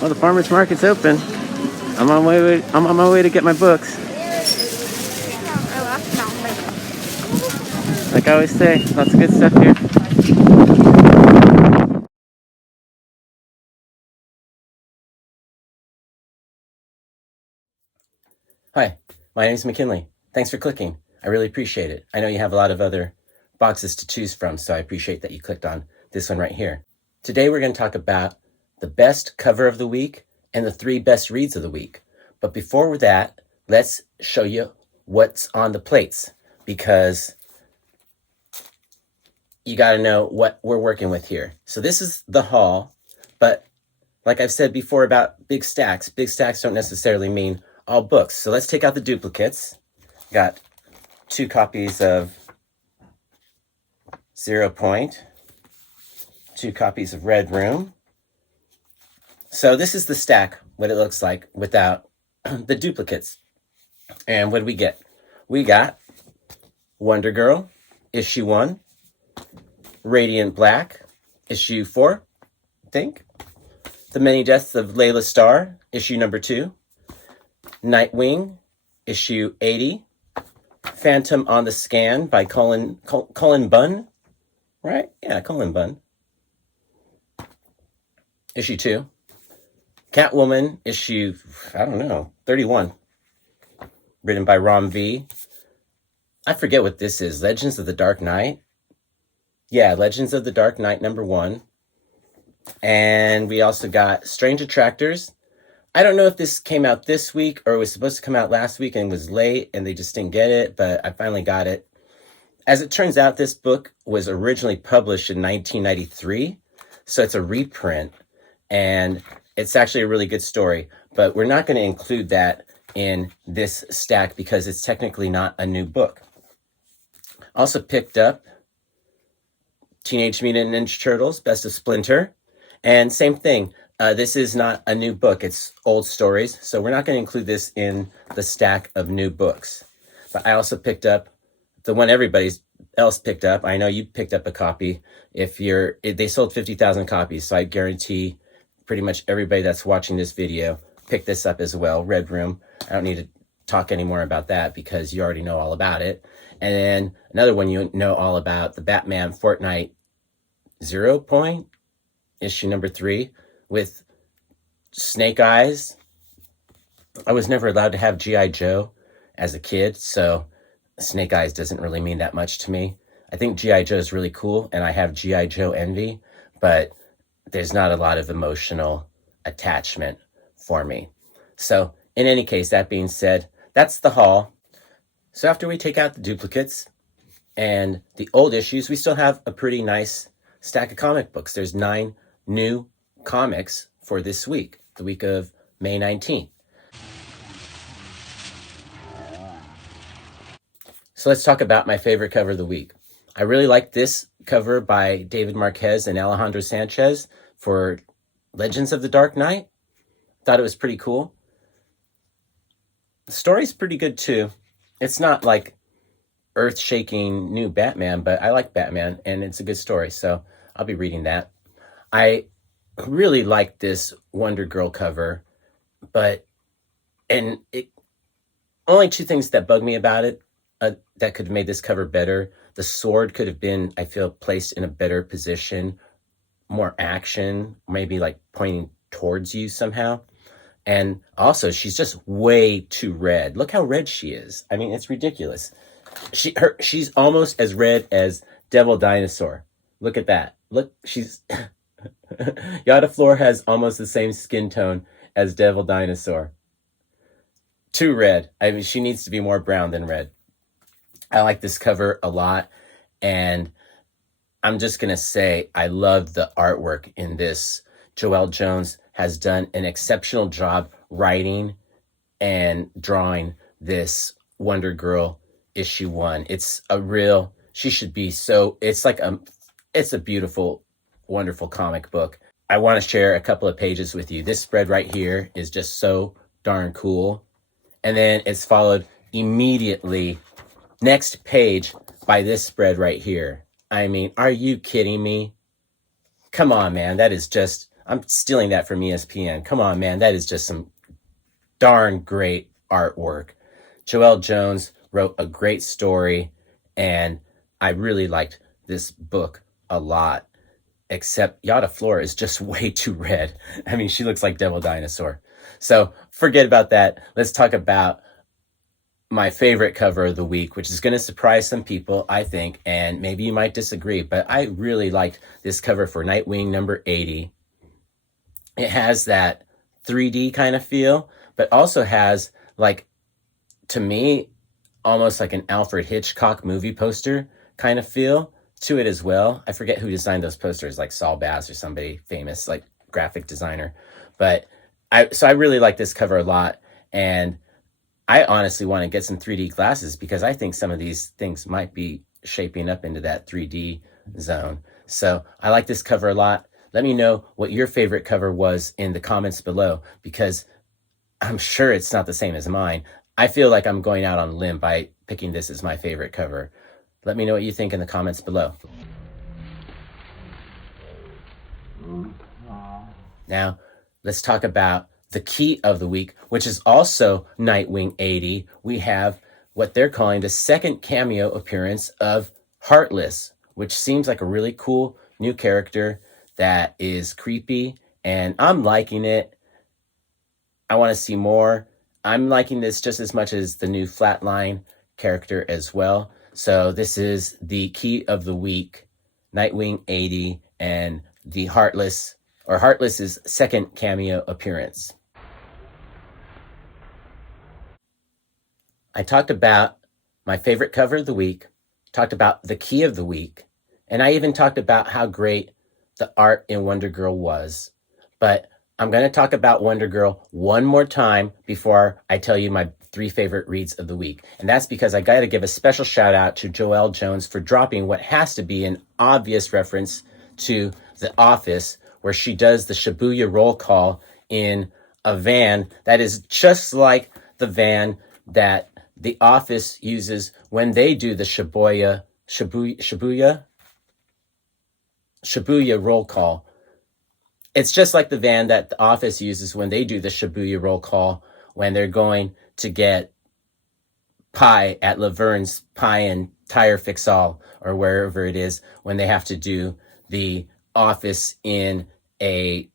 Well, the farmer's market's open. I'm on my way to get my books. Like I always say, lots of good stuff here. Hi, my name is McKinley. Thanks for clicking. I really appreciate it. I know you have a lot of other boxes to choose from, so I appreciate that you clicked on this one right here. Today we're going to talk about the best cover of the week and the 3 best reads of the week. But before that, let's show you what's on the plates, because you got to know what we're working with here. So this is the haul, but like I've said before about big stacks don't necessarily mean all books. So let's take out the duplicates. Got 2 copies of 0 Point, 2 copies of Red Room. So this is the stack, what it looks like without the duplicates. And what do we get? We got Wonder Girl, issue 1, Radiant Black, issue 4, I think. The Many Deaths of Layla Starr, issue number 2. Nightwing, issue 80. Phantom on the Scan by Cullen Bunn, right? Yeah, Cullen Bunn. Issue 2. Catwoman, issue, 31. Written by Rom V. I forget what this is. Legends of the Dark Knight? Yeah, Legends of the Dark Knight, number 1. And we also got Strange Attractors. I don't know if this came out this week or it was supposed to come out last week and was late and they just didn't get it, but I finally got it. As it turns out, this book was originally published in 1993, so it's a reprint, and it's actually a really good story, but we're not going to include that in this stack because it's technically not a new book. Also picked up Teenage Mutant Ninja Turtles, Best of Splinter, and same thing. This is not a new book. It's old stories, so we're not going to include this in the stack of new books. But I also picked up the one everybody else picked up. I know you picked up a copy. They sold 50,000 copies, so I guarantee pretty much everybody that's watching this video picked this up as well. Red Room. I don't need to talk anymore about that because you already know all about it. And then another one you know all about, the Batman Fortnite 0 Point, issue number 3, with Snake Eyes. I was never allowed to have G.I. Joe as a kid, so Snake Eyes doesn't really mean that much to me. I think G.I. Joe is really cool, and I have G.I. Joe envy, but there's not a lot of emotional attachment for me. So in any case, that being said, that's the haul. So after we take out the duplicates and the old issues, we still have a pretty nice stack of comic books. There's 9 new comics for this week, the week of May 19th. So let's talk about my favorite cover of the week. I really like this cover by David Marquez and Alejandro Sanchez for Legends of the Dark Knight. Thought it was pretty cool. The story's pretty good too. It's not like earth-shaking new Batman, but I like Batman and it's a good story, so I'll be reading that. I really like this Wonder Girl cover, only 2 things that bug me about it that could have made this cover better. The sword could have been, I feel, placed in a better position, more action, maybe like pointing towards you somehow. And also, she's just way too red. Look how red she is. I mean, it's ridiculous. She's almost as red as Devil Dinosaur. Look at that. Look, she's... Yada Floor has almost the same skin tone as Devil Dinosaur. Too red. I mean, she needs to be more brown than red. I like this cover a lot, and I'm just going to say I love the artwork in this. Joelle Jones has done an exceptional job writing and drawing this Wonder Girl issue 1. It's a beautiful, wonderful comic book. I want to share a couple of pages with you. This spread right here is just so darn cool. And then it's followed immediately, next page, by this spread right here. I mean, are you kidding me? Come on, man. That is just I'm stealing that from ESPN. Come on, man. That is just some darn great artwork. Joelle Jones wrote a great story, and I really liked this book a lot, except Yada Flora is just way too red. I mean, she looks like Devil Dinosaur. So forget about that. Let's talk about my favorite cover of the week, which is going to surprise some people, I think, and maybe you might disagree, but I really liked this cover for Nightwing number 80. It has that 3D kind of feel, but also has, like, to me, almost like an Alfred Hitchcock movie poster kind of feel to it as well. I forget who designed those posters, like Saul Bass or somebody famous, like graphic designer. But I really like this cover a lot, and I honestly want to get some 3D glasses because I think some of these things might be shaping up into that 3D zone. So I like this cover a lot. Let me know what your favorite cover was in the comments below, because I'm sure it's not the same as mine. I feel like I'm going out on a limb by picking this as my favorite cover. Let me know what you think in the comments below. Now, let's talk about the key of the week, which is also Nightwing 80. We have what they're calling the second cameo appearance of Heartless, which seems like a really cool new character that is creepy, and I'm liking it. I want to see more. I'm liking this just as much as the new Flatline character as well. So this is the key of the week, Nightwing 80, and the Heartless's second cameo appearance. I talked about my favorite cover of the week, talked about the key of the week, and I even talked about how great the art in Wonder Girl was. But I'm going to talk about Wonder Girl one more time before I tell you my 3 favorite reads of the week. And that's because I got to give a special shout out to Joelle Jones for dropping what has to be an obvious reference to The Office, where she does the Shibuya roll call in a van that is just like the van that The Office uses when they do the Shibuya roll call. It's just like the van that The Office uses when they do the Shibuya roll call when they're going to get pie at Laverne's Pie and Tire Fix-All, or wherever it is, when they have to do the Office in a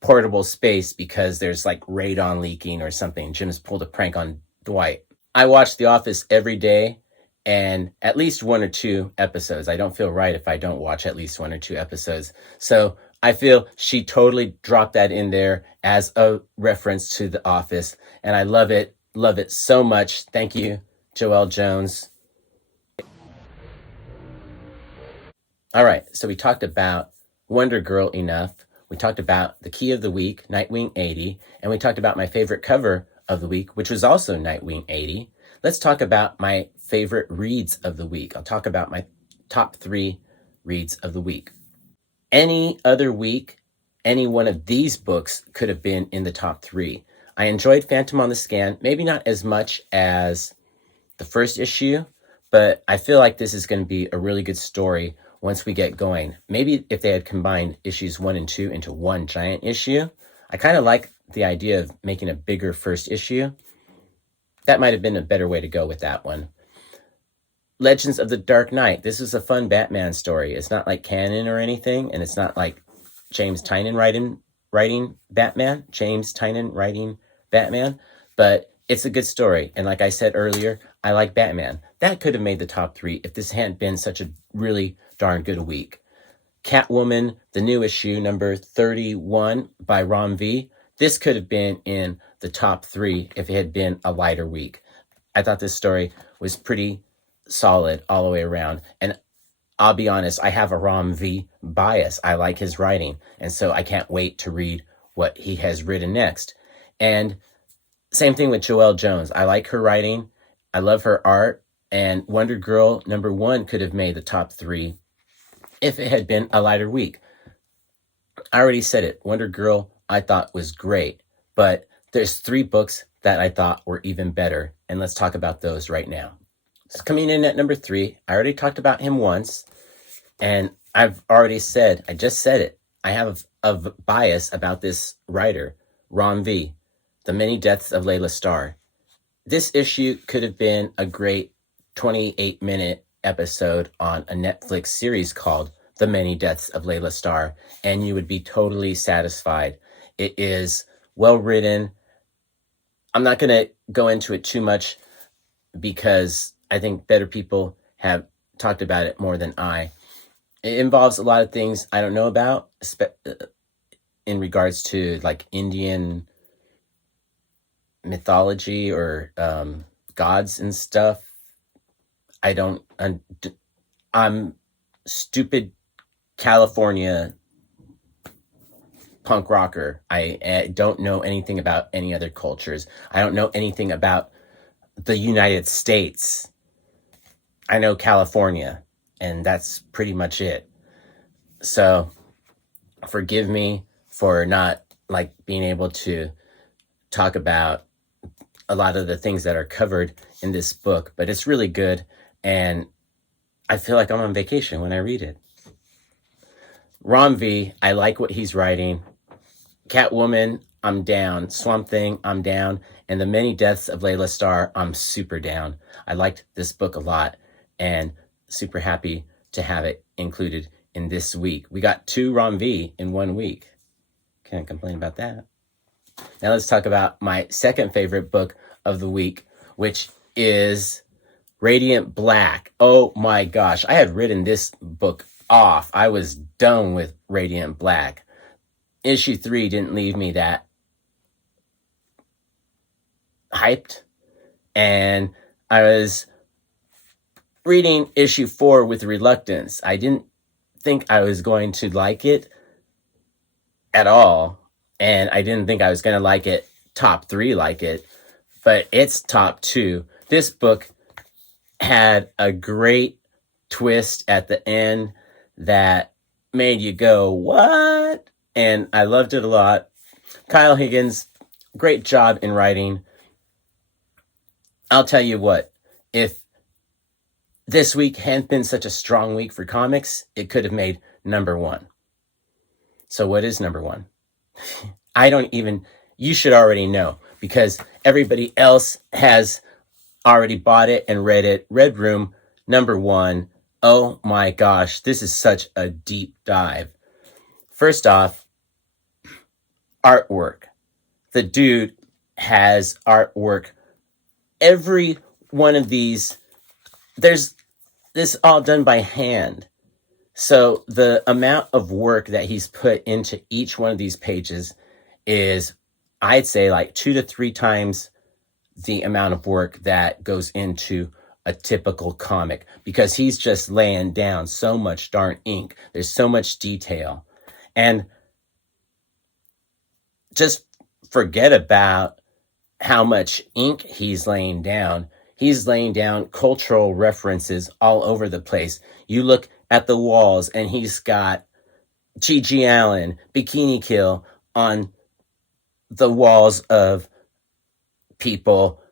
portable space because there's like radon leaking or something. Jim's pulled a prank on Dwight. I watch The Office every day, and at least 1 or 2 episodes. I don't feel right if I don't watch at least 1 or 2 episodes. So I feel she totally dropped that in there as a reference to The Office, and I love it so much. Thank you, Joelle Jones. All right, so we talked about Wonder Girl enough. We talked about the key of the week, Nightwing 80, and we talked about my favorite cover of the week, which was also Nightwing 80. Let's talk about my favorite reads of the week. I'll talk about my top 3 reads of the week. Any other week, any one of these books could have been in the top 3. I enjoyed Phantom on the Scan, maybe not as much as the first issue, but I feel like this is going to be a really good story once we get going. Maybe if they had combined issues 1 and 2 into one giant issue. I kind of like the idea of making a bigger first issue. That might have been a better way to go with that one. Legends of the Dark Knight. This is a fun Batman story. It's not like canon or anything, and it's not like James Tynion writing Batman. James Tynion writing Batman. But it's a good story. And like I said earlier, I like Batman. That could have made the top 3 if this hadn't been such a really darn good week. Catwoman, the new issue, number 31 by Rom V. This could have been in the top 3 if it had been a lighter week. I thought this story was pretty solid all the way around. And I'll be honest, I have a Rom V bias. I like his writing. And so I can't wait to read what he has written next. And same thing with Joelle Jones. I like her writing. I love her art. And Wonder Girl number 1 could have made the top 3 if it had been a lighter week. I already said it. Wonder Girl I thought was great. But there's 3 books that I thought were even better. And let's talk about those right now. So coming in at number 3, I already talked about him once. And I just said it. I have a bias about this writer, Ron V. The Many Deaths of Layla Starr. This issue could have been a great 28-minute episode on a Netflix series called The Many Deaths of Layla Starr, and you would be totally satisfied. It is well written. I'm not going to go into it too much because I think better people have talked about it more than I. It involves a lot of things I don't know about in regards to like Indian mythology or gods and stuff. I'm stupid California punk rocker. I don't know anything about any other cultures. I don't know anything about the United States. I know California, and that's pretty much it. So forgive me for not like being able to talk about a lot of the things that are covered in this book, but it's really good, and I feel like I'm on vacation when I read it. Ron V, I like what he's writing. Catwoman, I'm down. Swamp Thing, I'm down. And The Many Deaths of Layla Starr, I'm super down. I liked this book a lot and super happy to have it included in this week. We got 2 Ron V in 1 week. Can't complain about that. Now let's talk about my second favorite book of the week, which is Radiant Black. Oh my gosh, I had written this book off. I was done with Radiant Black. Issue 3 didn't leave me that hyped, and I was reading issue 4 with reluctance. I didn't think I was going to like it at all, and I didn't think I was going to like it top 3 like it, but it's top 2. This book had a great twist at the end that made you go, what? And I loved it a lot. Kyle Higgins, great job in writing. I'll tell you what, if this week hadn't been such a strong week for comics, it could have made number 1. So what is number 1? You should already know, because everybody else has already bought it and read it. Red Room, number 1. Oh my gosh, this is such a deep dive. First off, artwork. The dude has artwork. Every one of these, there's this all done by hand. So the amount of work that he's put into each one of these pages is, I'd say, like 2 to 3 times the amount of work that goes into a typical comic, because he's just laying down so much darn ink. There's so much detail. And just forget about how much ink he's laying down. He's laying down cultural references all over the place. You look at the walls and he's got G.G. Allen, Bikini Kill on the walls of people,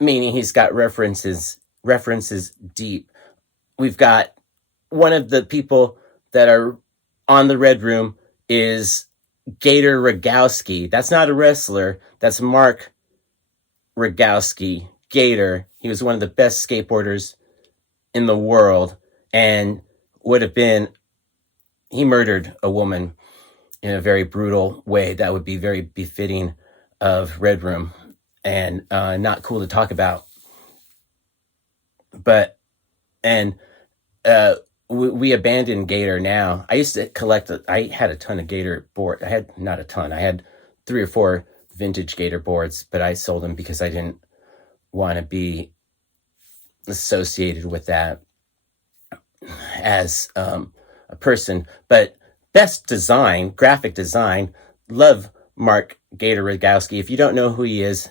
meaning he's got references deep. We've got one of the people that are on the Red Room is Gator Rogowski. That's not a wrestler. That's Mark Rogowski. Gator. He was one of the best skateboarders in the world, and he murdered a woman in a very brutal way that would be very befitting of Red Room and not cool to talk about. But, and we abandoned Gator now. I used to I had a ton of Gator boards. Not a ton. I had 3 or 4 vintage Gator boards, but I sold them because I didn't want to be associated with that as a person. But best design, graphic design, love Mark Gator Rogowski. If you don't know who he is,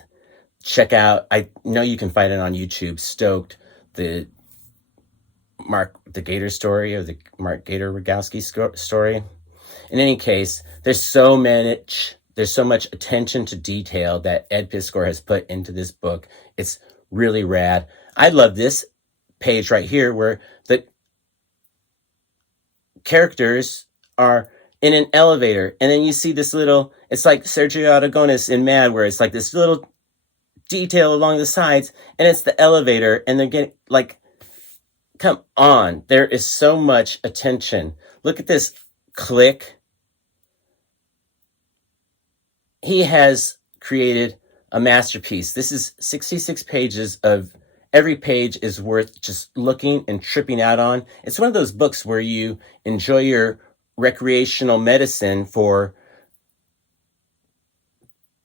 check out, I know you can find it on YouTube, Stoked, the Gator story, or the Mark Gator Rogowski story. In any case, there's so much attention to detail that Ed Piskor has put into this book. It's really rad. I love this page right here where the characters are in an elevator. And then you see this little, it's like Sergio Aragonis in Mad, where it's like this little detail along the sides, and it's the elevator, and they're getting like, come on, there is so much attention. Look at this click. He has created a masterpiece. This is 66 pages of, every page is worth just looking and tripping out on. It's one of those books where you enjoy your recreational medicine for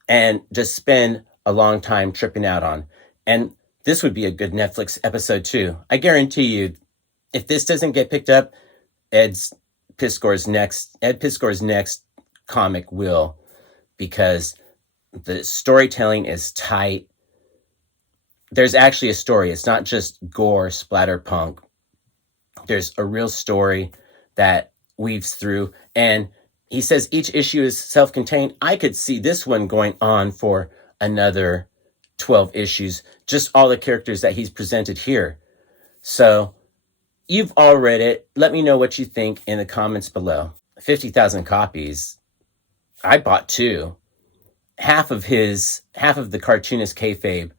and just spend a long time tripping out on. And this would be a good Netflix episode too. I guarantee you, if this doesn't get picked up, Ed Piskor's next comic will, because the storytelling is tight. There's actually a story. It's not just gore, splatter punk. There's a real story that weaves through. And he says each issue is self-contained. I could see this one going on for another 12 issues, just all the characters that he's presented here. So you've all read it. Let me know what you think in the comments below. 50,000 copies. I bought 2. Half of the cartoonist kayfabe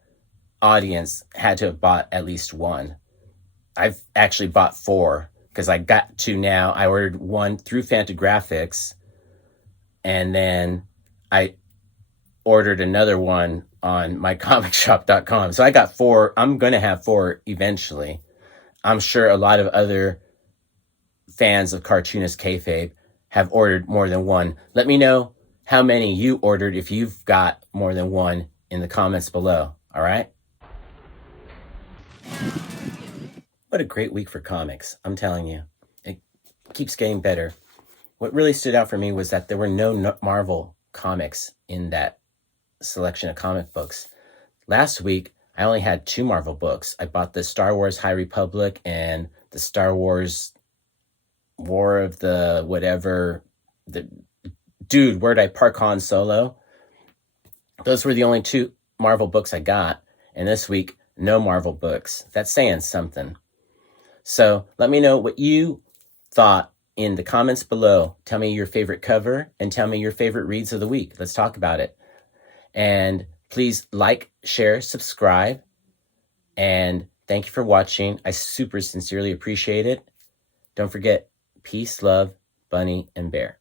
audience had to have bought at least 1. I've actually bought 4 because I got 2 now. I ordered 1 through Fantagraphics, and then I ordered another one on mycomicshop.com. So I got 4. I'm going to have 4 eventually. I'm sure a lot of other fans of cartoonist kayfabe have ordered more than 1. Let me know how many you ordered if you've got more than 1 in the comments below. All right? What a great week for comics. I'm telling you, it keeps getting better. What really stood out for me was that there were no Marvel comics in that selection of comic books. Last week, I only had 2 Marvel books. I bought the Star Wars High Republic and the Star Wars War of the whatever. Where'd I park Han Solo? Those were the only 2 Marvel books I got. And this week, no Marvel books. That's saying something. So let me know what you thought in the comments below. Tell me your favorite cover and tell me your favorite reads of the week. Let's talk about it. And please like, share, subscribe. And thank you for watching. I super sincerely appreciate it. Don't forget, peace, love, Bunny, and Bear.